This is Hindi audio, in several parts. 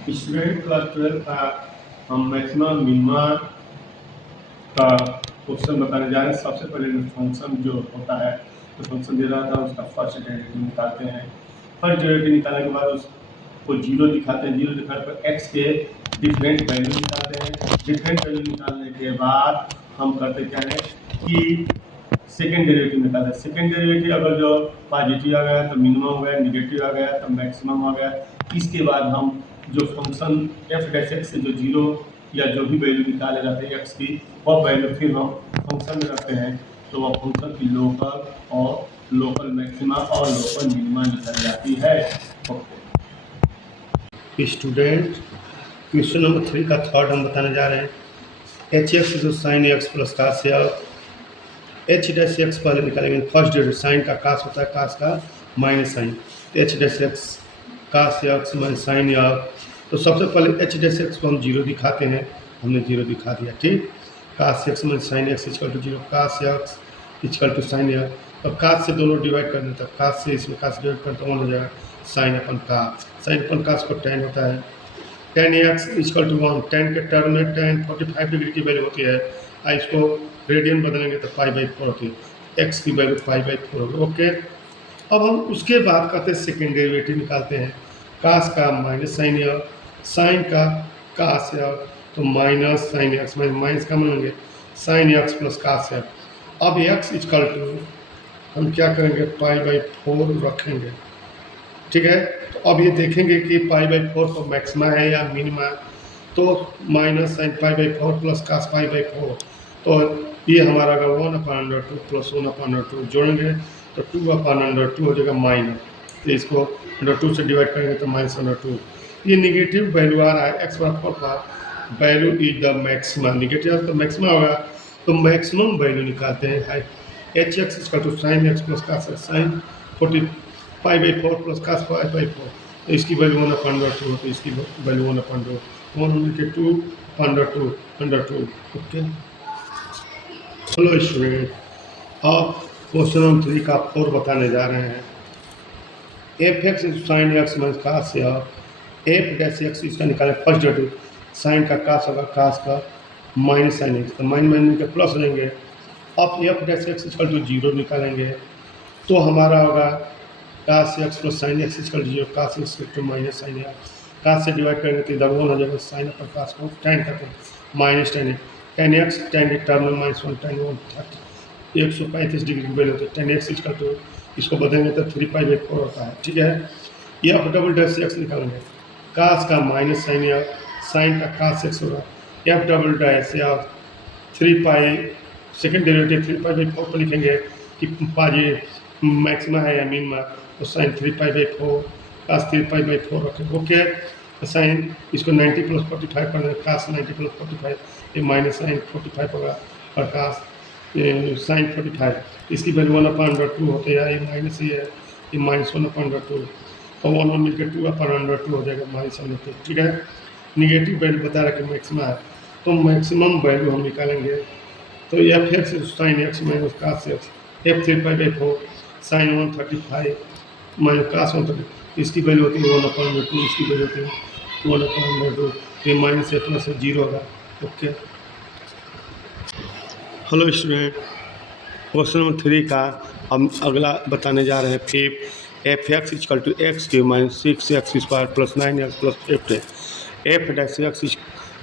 स्टूडेंट क्लास 12 का हम मैक्सिमम मिनिमा का क्वेश्चन बताने जा रहे हैं। सबसे पहले फंक्शन जो होता है तो फंक्शन दे रहा था उसका फर्स्ट डेरिवेटिव निकालते हैं। फर्स्ट डेरिवेटिव निकालने के बाद उसको जीरो दिखाते हैं। जीरो दिखाने पर एक्स के डिफरेंट वैल्यू निकालते हैं। डिफरेंट वैल्यू निकालने के बाद हम करते क्या है कि सेकेंड डेरिवेटिव निकालते हैं। सेकेंड डेरिवेटिव अगर जो पॉजिटिव आ गया तो मिनिमम हो गया, निगेटिव आ गया तो मैक्सिमम आ गया। इसके बाद हम जो फंक्शन एफ डैश एक्स से जो जीरो या जो भी वैल्यू निकाले जाते हैं एक्स की, वह वैल्यू फिर हम फंक्शन में रखते हैं तो वह फंक्शन की लोकल मैक्सिमा और लोकल मिनिमा निकल जाती है। स्टूडेंट क्वेश्चन नंबर 3 का थर्ड हम बताने जा रहे हैं। एच एक्स जो साइन एक्स प्लस कास या एच डैश एक्स पहले निकालेंगे। फर्स्ट डेरिवेटिव साइन का कास होता है, कास का minus sine, h dash x cos x minus sine x. तो सबसे पहले एच डैश एक्स को हम जीरो दिखाते हैं। हमने जीरो दिखा दिया, ठीक। Cos x minus sine x equal to zero, cos x equal to sine x. और कास से दोनों डिवाइड कर देता है, कास से इसमें कास डिवाइड करता वन हो जाएगा साइन अपन कास। साइन अपन कास को टेन होता है, tan x equal to one. Tan के टर्म में टेन 45 डिग्री की वैल्यू होती है। इसको रेडियन बदलेंगे तो पाई बाई 4 होती है। एक्स की वैल्यू पाई बाई 4 होगी, ओके। अब हम उसके बाद करते हैं सेकेंड डेरिवेटिव निकालते हैं। कास का माइनस साइन एक्स, साइन का कास एक्स, तो माइनस साइन एक्स माइनस का मानेंगे sine x plus cos x. अब एक्स इक्वल टू हम क्या करेंगे, पाई बाई 4 रखेंगे, ठीक है। तो अब ये देखेंगे कि पाई बाई 4 तो मैक्सिमा है या मिनिमा है। तो minus sine pi by 4 plus cos pi by 4, तो ये हमारा अगर 1/√2 प्लस 1/√2 जोड़ेंगे तो 2/√2 हो जाएगा माइनस। तो इसको √2 से डिवाइड करेंगे तो -√2। ये निगेटिव वैल्यू आ रहा है एक्स बराबर पर value is the maximum. Negative तो मैक्सिमम होगा, तो मैक्सिमम वैल्यू निकालते हैं। H x equal to sine x plus cos x, sine 40 pi by 4 plus cos pi by 4, तो इसकी वैल्यू 1/2 होती है, इसकी वैल्यू 1/2, 1/2 ओके। हेलो स्टूडेंट, अब क्वेश्चन नंबर 3 का 4 बताने जा रहे हैं। F x sine x minus cos या एफ डैश एक्स इसका निकालें। फर्स्ट डेरिवेटिव साइन का कास होगा, कास का माइनस साइन एक्स, तो माइनस के प्लस हो जाएंगे। अब f dash x equal to zero निकालेंगे तो हमारा होगा cos x plus sine x equal to zero, cos x to minus sine x. Cos से डिवाइड करेंगे तो इधर वन हो जाएगा, साइन पर कास को टेन करते हैं माइनस टेन एक्स, टेन के टर्म में -1 टेन 1 135 डिग्री की वैल्यू होती है। टेन एक्स इक्वल टू इसको बदलेंगे तो 3 पाई बाई 4 होता है, ठीक है। ये आप डबल डैश एक्स निकालेंगे, कास का माइनस साइन या साइन का कास एक्स होगा। एफ डबल डैश या 3 पाई सेकेंड डेरिवेटिव 3 पाई बाई 4 पर लिखेंगे कि पाजी मैक्सिमा है या मिनिमा, तो sine 3 pi by 4 cos 3 pi by 4 रखेंगे, ओके। साइन इसको 90 प्लस 45 कर देंगे, कास 90 प्लस 45, ये माइनस साइन 45 होगा और कास साइन 45, इसकी वैल्यू 1/2 होती है। ये माइनस ही है, ये -1/2, तो 1 मिलकर 2/2 हो जाएगा -1/2, ठीक है। निगेटिव वैल्यू बता रहा कि मैक्सिमा है, तो मैक्सिमम वैल्यू हम निकालेंगे। तो f x sine x minus cos x, f 3 pi by 4 sine 135 minus cos 130, इसकी वैल्यू होती है 1/2, इसकी वैल्यू होती है 1/2, ये माइनस है प्लस 0 होगा, okay. Hello student, question number 3 का हम अगला बताने जा रहे हैं। फिर f x equal to x cube minus 6x² plus 9x plus f dash x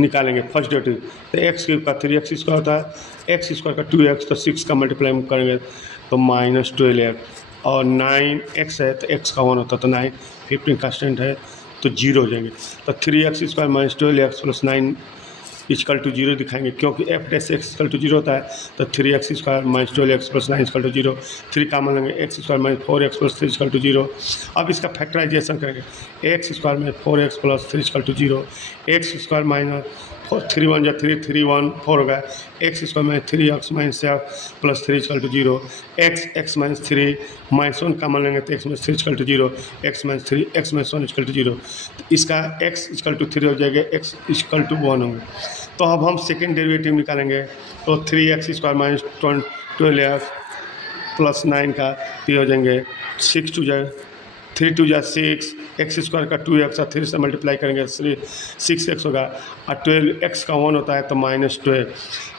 निकालेंगे। फर्स्ट डेरिवेटिव तो एक्स क्यूब का 3x² होता है, एक्स स्क्वायर का 2x, तो 6 का मल्टीप्लाई करेंगे तो -12x, और 9x है तो x का 1 होता है, तो 9 15 कांस्टेंट है तो 0 हो जाएंगे। तो 3x² minus 12x plus 9 equal to 0 दिखाएंगे, क्योंकि f dash x equal to 0 होता है। तो 3x² minus 12x plus 9 equal to 0, 3 common लेंगे, x² minus 4x plus 3 equal to 0। अब इसका फैक्टराइजेशन करेंगे, x² minus 4x plus 3 equal to 0, x² minus 3 1 जा 3 3 1 4 होगा, x² minus 3x minus plus 3 equal to 0, x minus 3 minus 1 common लेंगे तो x minus 3 equal to 0, x minus 3 x minus 1 equal to 0। तो इसका x इक्वल टू 3 हो जाएगा, x इक्वल टू 1 होंगे। तो अब हम सेकेंड डेरिवेटिव निकालेंगे, तो 3x² माइनस 12x प्लस 9 का ये हो जाएंगे 6 2 जाए 3 2 जा 6, एक्स स्क्वायर का 2x और 3 से मल्टीप्लाई करेंगे 6x होगा, और 12x का 1 होता है तो -12।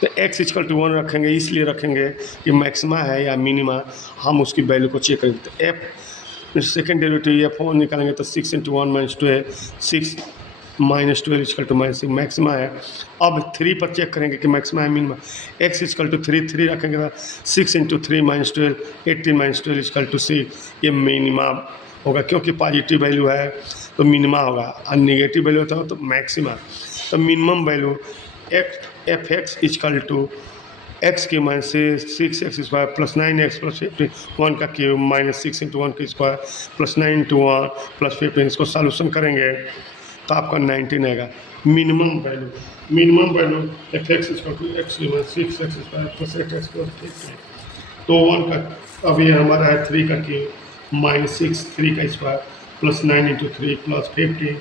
तो x इक्वल टू 1 रखेंगे, इसलिए रखेंगे कि मैक्सिमा है या मिनिमा, हम उसकी वैल्यू को चेक करेंगे। तो f सेकेंड डेरिवेटिव f1 निकालेंगे तो 6 × 1 - 12, 6 -12 इक्वल टू -6 मैक्सिमा है। अब 3 पर चेक करेंगे कि मैक्सिमा है मिनिमा, x इक्वल टू 3 3 रखेंगे तो 6 × 3 - 12, 18 - 12 इक्वल टू 6, ये मिनिमा होगा, क्योंकि पॉजिटिव वैल्यू है तो मिनिमा होगा, और निगेटिव वैल्यू होता है तो मैक्सिमा। तो minimum value f x equal to x की -6x² + 9x + 15 1 का क्यूब -6 × 1 का स्क्वायर + 9 × 1 + 15, इसको सॉल्यूशन करेंगे तो आपका 19 आएगा। Minimum value f x equal to x की -6x² + 8x + 15, तो 1 का अब ये हमारा है 3 का क्यूब -6 3 का स्क्वायर + 9 × 3 + 15,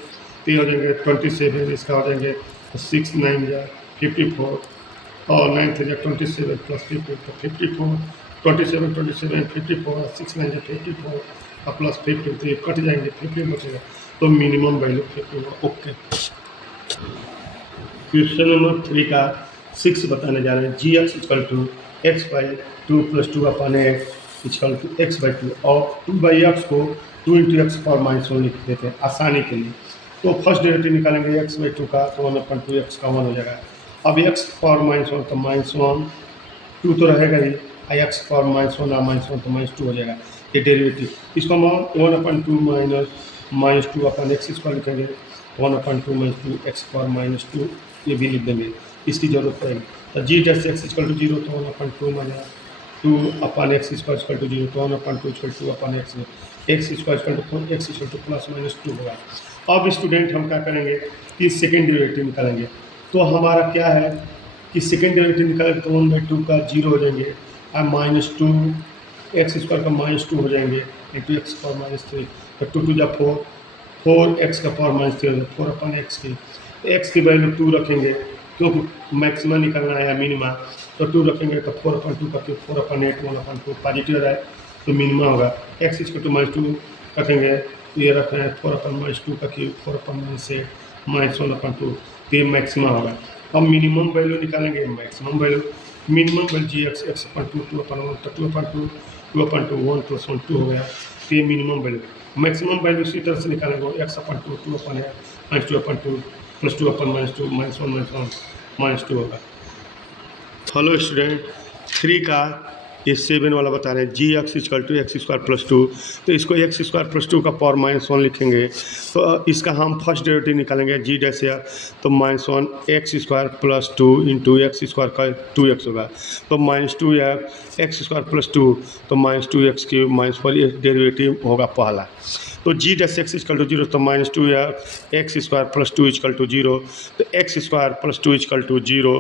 तो ये हो जाएंगे 27, इसका हो जाएंगे 6 9 जा 54 और 9 3 जा 27 + 15 तो 54, 27 27 54 6 9 जा 54 और +15, तो ये कट जाएंगे 15 बचेगा, तो मिनिमम वैल्यू 15 होगा। ओके, क्वेश्चन नंबर 3 का 6 बताने जा रहे हैं। G x equal to x/2 + 2/x equal to x/2 और 2/x को 2 × x पावर -1 लिख देते हैं आसानी के लिए। तो फर्स्ट डेरिवेटिव निकालेंगे x/2 का, तो 1/2 x का 1 हो जाएगा। अब x पावर -1 तो -1 2 तो रहेगा ही, x पावर -1 और -1 तो -2 हो जाएगा ये डेरिवेटिव। इसको हम 1/2 - -2 अपन x स्क्वायर लिखेंगे, 1/2 - 2 x पावर -2 ये भी लिख देंगे, इसकी जरूरत पड़ेगी। तो जी डैश एक्स इक्वल टू 0 तो 1/2 माना 2/x स्क्वायर इक्वल टू 0 तो 1/2 equal to 2/x x square equal to x equal to +-2 होगा। अब स्टूडेंट हम क्या करेंगे कि सेकेंड डेरिवेटिव निकालेंगे। तो हमारा क्या है कि सेकेंड डेरिवेटिव निकालेंगे तो 1/2 का 0 हो जाएंगे और -2 एक्स स्क्वायर का -2 हो जाएंगे इंटू एक्स पावर -3, तो 2 2 जा 4 4x का पावर -3 4/x की, एक्स की वैल्यू 2 रखेंगे क्योंकि मैक्सिमम निकलना है या मिनिमा, तो 2 रखेंगे तो 4/2 का क्यूब 4/8 1/2 पॉजिटिव रहा है तो मिनिमा होगा। x इक्वल टू -2 रखेंगे तो ये रख रहे हैं 4/2 का क्यूब 4/8 -1/2, तो ये मैक्सिमा होगा। अब मिनिमम वैल्यू निकालेंगे, मैक्सिमम वैल्यू जी एक्स 2/1 तो 2/2 1 + 1 2 हो गया, तो ये मिनिमम वैल्यू। मैक्सिमम वैल्यू इसी तरह से निकालेंगे x/2 2/8 -2/2 + 2/-2 -1 -1 -2 होगा। हेलो स्टूडेंट, 3 का ये 7 वाला बता रहे हैं g x equal to x² + 2, तो इसको x² + 2 का पावर -1 लिखेंगे, तो इसका हम फर्स्ट डेरिवेटिव निकालेंगे जी डैश या, तो -1 x² + 2 × x² का 2x होगा, तो -2 या x² + 2 तो -2x³ -4 ये डेरिवेटिव होगा पहला। तो जी डैश एक्स इक्वल टू 0 तो -2 या x² + 2 इक्वल टू 0, तो x² + 2 इक्वल टू 0,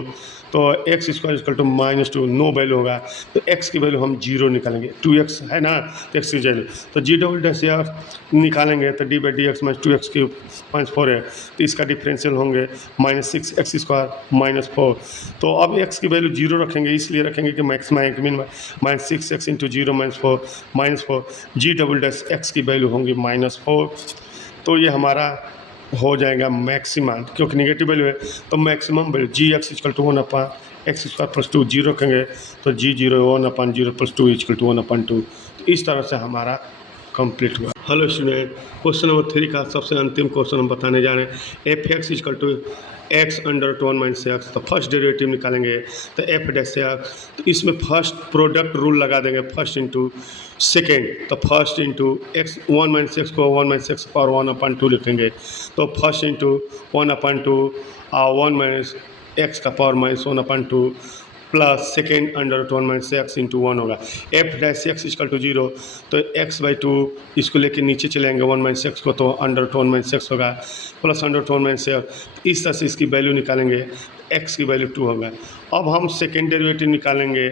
तो x² equal to -2 no value होगा, तो x की वैल्यू हम 0 निकालेंगे, 2x है ना तो x की वैल्यू, तो जी डबल डैश या निकालेंगे तो d/dx -2x³ -4 है, तो इसका डिफरेंशियल होंगे -6x² -4, तो अब x की वैल्यू 0 रखेंगे, इसलिए रखेंगे कि मैक्सिमा है कि मिनिमा, -6x × 0 -4 जी डबल डैश x की वैल्यू होंगी -4, तो ये हमारा हो जाएगा मैक्सिमम, क्योंकि निगेटिव वैल्यू है तो maximum value g x equal to 1/x² + 2 0 रखेंगे तो जी 0 1/0 + 2 इक्वल टू 1/2, तो इस तरह से हमारा कंप्लीट हुआ। हेलो स्टूडेंट, क्वेश्चन नंबर 3 का सबसे अंतिम क्वेश्चन हम बताने जा रहे हैं। f(x) equal to x √1 - x, तो फर्स्ट डेरिवेटिव निकालेंगे तो f डैश x, तो इसमें फर्स्ट प्रोडक्ट रूल लगा देंगे, फर्स्ट इंटू सेकेंड, तो फर्स्ट इंटू x 1 - x को 1 - x पावर 1/2 लिखेंगे, तो फर्स्ट इंटू 1/2 1 - x का power -1/2 plus second √1 - x into 1 होगा। f dash x equal to 0, तो x/2 इसको लेके नीचे चलेंगे 1 - x को, तो √1 - x होगा प्लस √1 - x, इस तरह से इसकी वैल्यू निकालेंगे, x की वैल्यू 2 होगा। अब हम सेकेंड डेरिवेटिव निकालेंगे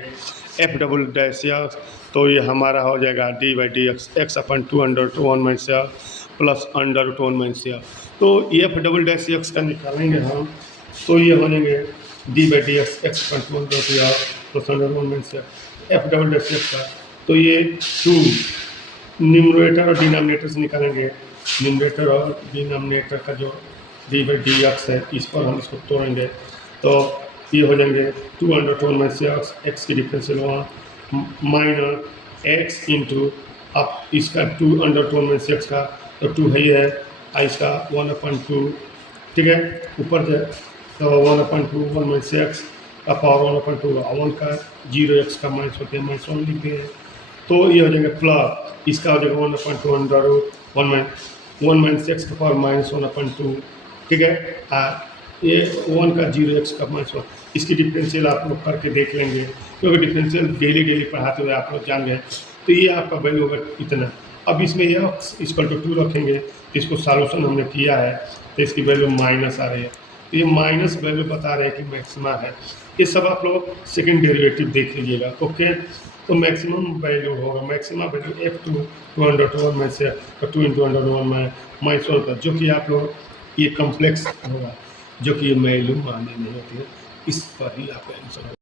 f डबल डैश x, तो ये हमारा हो जाएगा d/dx x/2 √1 - x plus √1 - x, तो f डबल डैश x का निकालेंगे हम, तो ये बनेंगे d/dx x/2 plus √1 - x f double dash x का, तो ये 2 न्यूमरेटर और डिनोमिनेटर से निकालेंगे। न्यूमरेटर और डिनोमिनेटर का जो डी बाई डी एक्स है, इस पर हम इसको तोड़ेंगे तो ये हो जाएंगे 2/1 में से एक्स की डिफरेंशियल वहाँ माइनस एक्स इंटू, अब इसका 2/1 में से एक्स का तो 2 है ही है, इसका 1/2, ठीक है, ऊपर से तो 1/2 1 में से एक्स का पावर 1/2, 1 का 0 एक्स का माइनस होते हैं, -1 लिखते हैं तो ये हो जाएगा प्लस, इसका हो जाएगा 1/2 अंडर रूट 1 माइनस एक्स का पावर -1/2, ठीक है। ये 1 का 0 एक्स का -1, इसकी डिफरेंशियल आप लोग करके देख लेंगे, क्योंकि डिफरेंशियल डेली पढ़ाते हुए आप लोग जान गए। तो ये आपका वैल्यू होगा इतना। अब इसमें ये =2 रखेंगे, इसको सॉल्यूशन हमने किया है तो इसकी वैल्यू माइनस आ रही है, तो ये माइनस वैल्यू बता रहे हैं कि मैक्सिमा है। ये सब आप लोग सेकेंड डेरिवेटिव देख लीजिएगा, ओके। तो मैक्सिमम वैल्यू होगा, मैक्सिमम वैल्यू f2 2/1 में से 2 × 1 में -1, जो कि आप लोग ये कॉम्प्लेक्स होगा, जो कि ये वैल्यू मान्य नहीं होती है, इस पर ही आपका आंसर होगा।